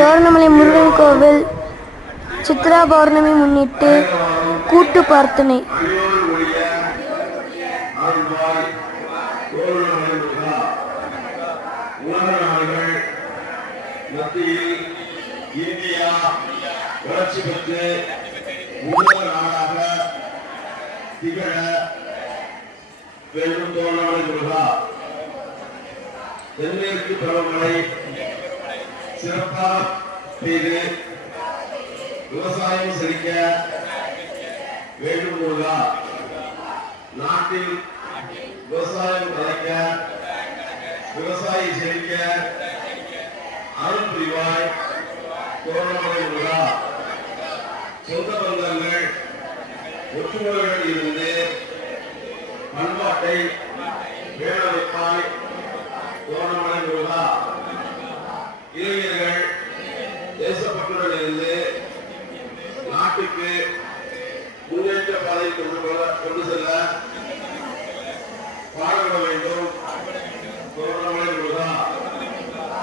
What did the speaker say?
தோரணமலை முருகன் கோவில் சித்ரா பௌர்ணமி முன்னிட்டு கூட்டு பிரார்த்தனை. மத்தியில் இந்தியா வளர்ச்சி பெற்று முதல் நாடாக திகழ வேண்டும். தோரணமலை முருகா, தென்மேற்கு பருவமழை சிறப்பாக பெய்து விவசாயம் செழிக்க வேண்டும் முருகா. நாட்டில் விவசாயம் தலைக்க விவசாயி செழிக்க அருள் புரிவாய் தோரணமலை முருகா. சொந்த பந்தங்கள் ஒற்றுமைகள் இருந்து பண்பாட்டை பேண வைப்பாய் தோரணமலை முருகா. இளைஞர்கள் தேசப்பற்றுடன் இருந்து நாட்டுக்கு முன்னேற்ற பாதை கொண்டு செல்ல பாடுபட வேண்டும் தோரணமலை